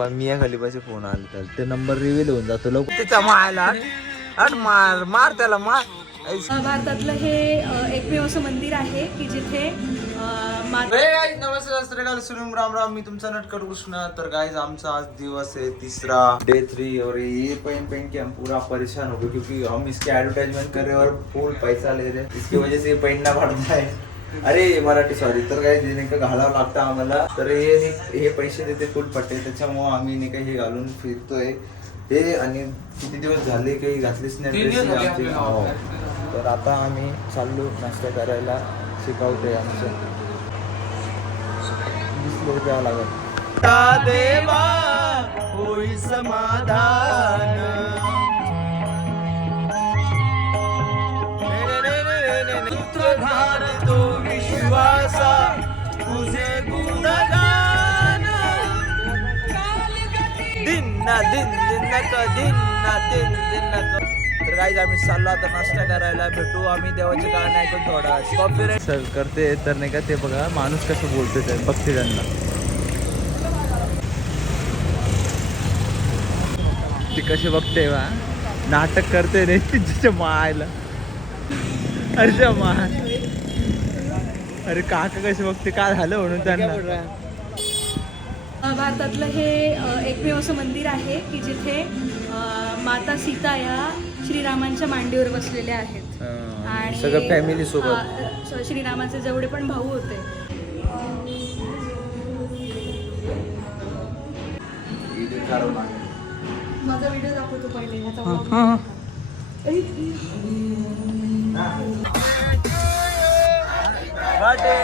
मिया खलिफाचे फोन आले तर ते नंबर रिव्हील होऊन जातो लोक त्याच्या मायला मार मार त्याला मार. भारतातलं हे एकमेव असं मंदिर आहे की जिथे नमस्कार सुनीम राम राम. मी तुमचा नटखट कृष्ण. तर गाइस आमचा आज दिवस है तीसरा डे 3 और ये पहन के हम पूरा परेशान हो गए क्योंकि हम इसके एडवर्टाइजमेंट कर रहे हैं और फुल पैसा ले रहे हैं. इसकी वजह से ये पहनना पड़ता है. अरे मराठी सॉरी. तर काही देणे का घालावं लागतं आम्हाला. तर हे पैसे देते फुल पट्टे त्याच्यामुळे आम्ही नाही काही हे घालून फिरतोय हे. आणि किती दिवस झाले काही घातलीच नाही ड्रेस. तर आता आम्ही चाललो नाश्ता करायला. शिकवतोय आमचं 20 रुपया लागत. देवा होई समाधान तुझ्याधार तो विश्वासा तुझे गुणगान दिन ना दिन दिन का दिन ना दिन दिन का. तर गाईज आम्ही चाललो आता नाश्ता करायला. भेटू आम्ही देवाचे गाणे ऐकून थोडा कॉपीराइट सर करते. तर नाही का ते बघा माणूस कसं बोलतो ते बघते त्यांना. ती कशी बघते वा नाटक करते रे तिच्या मायला. अरे माय अरे काका कशी बघते काय झालं म्हणून त्यांना. भारतातलं हे एकमेव असं मंदिर आहे की जिथे माता सीता या श्रीरामांच्या मांडीवर बसलेल्या आहेत. आणि सगळं फॅमिली सोबत श्रीरामाचे जेवढे पण भाऊ होते. माझा व्हिडिओ दाखवतो पहिले ह्याचा. Birthday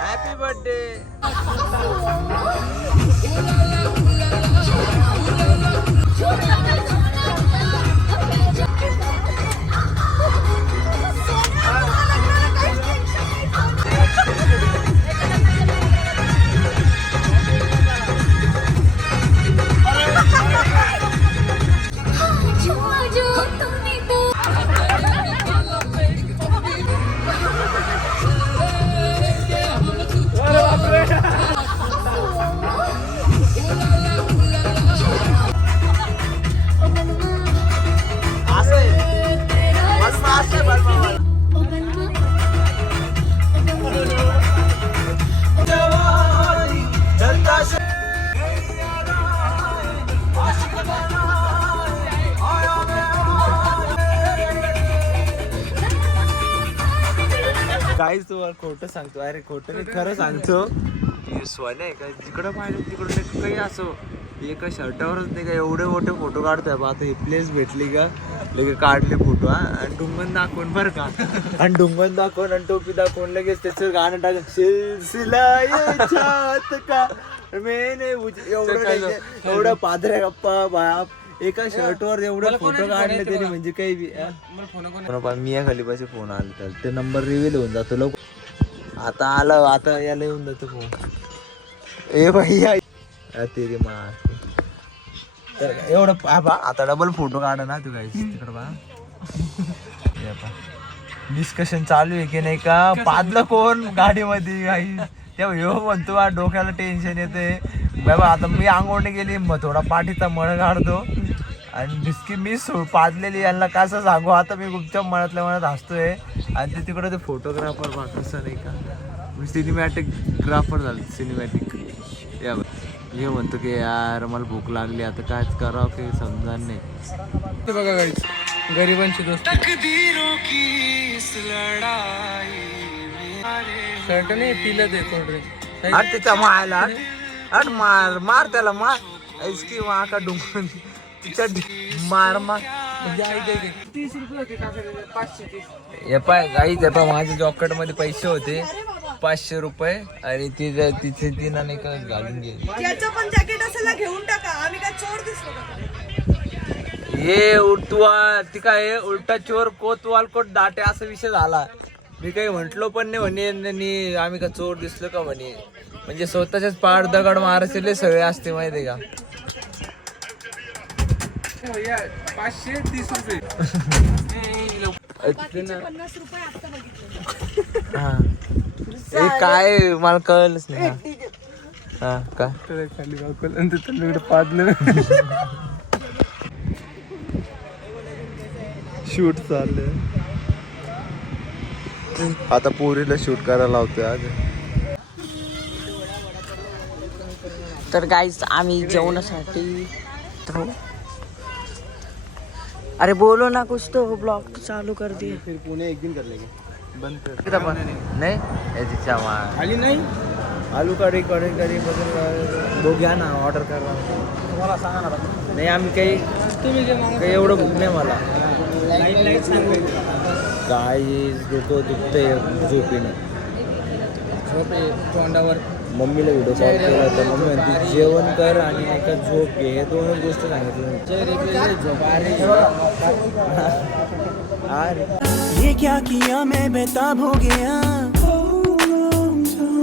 happy birthday. काहीच तुम्हाला खोटं सांगतो. अरे खोटं नाही खरं सांगतो. सोन आहे का जिकडं पाहिजे तिकडून काही असो एका शर्टावरच नाही का एवढे मोठे फोटो काढतोय. आता ही प्लेस भेटली का लगे काढले फोटो. आणि डुंगन दाखवून बरं का. आणि डुंगन दाखवून आणि टोपी दाखवून लगेच त्याचं गाणं टाकून सिलसिला का मेने एवढं पादऱ्या गप्पा बाप एका शर्टवर एवढे फोटो काढले तरी म्हणजे काही बी. मिया खलिफाचे फोन आले तर ते नंबर रिव्हील होऊन जातो लोक. आता आलं आता याला येऊन जातो फोन. ए भाई ते रे मा तर एवढं बा आता डबल फोटो काढा ना तू काही तिकडं बा. डिस्कशन चालू आहे की नाही का पादलं कोण गाडीमध्ये काही तेव्हा ह्यो म्हणतो बा डोक्याला टेन्शन येते बाबा. आता मी अंगोणी गेली मग थोडा पाठीचा मळ काढतो आणि डिस्की मी पाजलेली यांना कसं सांगू. आता मी गुपचाप मनातल्या मनात हसतोय. आणि ते तिकडं ते फोटोग्राफर बा कसं नाही का मी सिनेमॅटिकग्राफर झालं. सिनेमॅटिक या हे म्हणतो की यार मला भूक लागली आता कायच करावं काही समजा नाही. ते बघा गाईच गरिबांची दोस्ती. शर्ट नाही पिलं ते कोल्ड्रिंक. अरे त्याच्या मायला मार मार त्याला मार. इसकी वहाँ का डुंगन तिच्या मार मार. 30 रुपये होते का 530. हे पाय गाईच हे पाय माझ्या जॉकेट मध्ये पैसे होते 500 रुपये. आणि तिथे तिना नाही का घालून गेली. त्याचं पण जॅकेट असेल घेऊन टाका. आम्ही काय चोर दिसलो का. हे उलटवा ती काय उलटा चोर कोतवाल कोट दाटे असा विषय झाला. मी काही म्हंटलो पण नाही म्हणे आम्ही का चोर दिसलो का म्हणे. म्हणजे स्वतःच्याच पाड दगड मारायचे सगळे असते माहिती का. 530 रुपये. 50 रुपये आता बघितलं. हे काय मला कळलंच नाही. हा का तर खाली दाखवलं आणि त्यांच्याकडे पाडलं. शूट चाललंय आता पोरीला शूट करायला लावतोय आज. तर गाईज आम्ही जेवणासाठी अरे बोलो ना कुछ तो ब्लॉग चालू कर दिए. फिर पुणे एक दिन कर लेंगे बंद कर नहीं ऐसी चावल खाली नाही आलू कढी बदल वो घ्या ना ऑर्डर करा तुम्हाला सांगा ना नाही आम्ही काही तुम्ही जे मागता काही एवढं भूक नाही मला काय डोकं दुखतंय झोपीनं. झोपे तोंडावर. मम्मीला व्हिडिओ कॉल केला तर मम्मी म्हणते जेवण कर आणि नाही का झोप घे हे दोनच गोष्ट सांगितलं. ये क्या किया मैं बेताब हो गया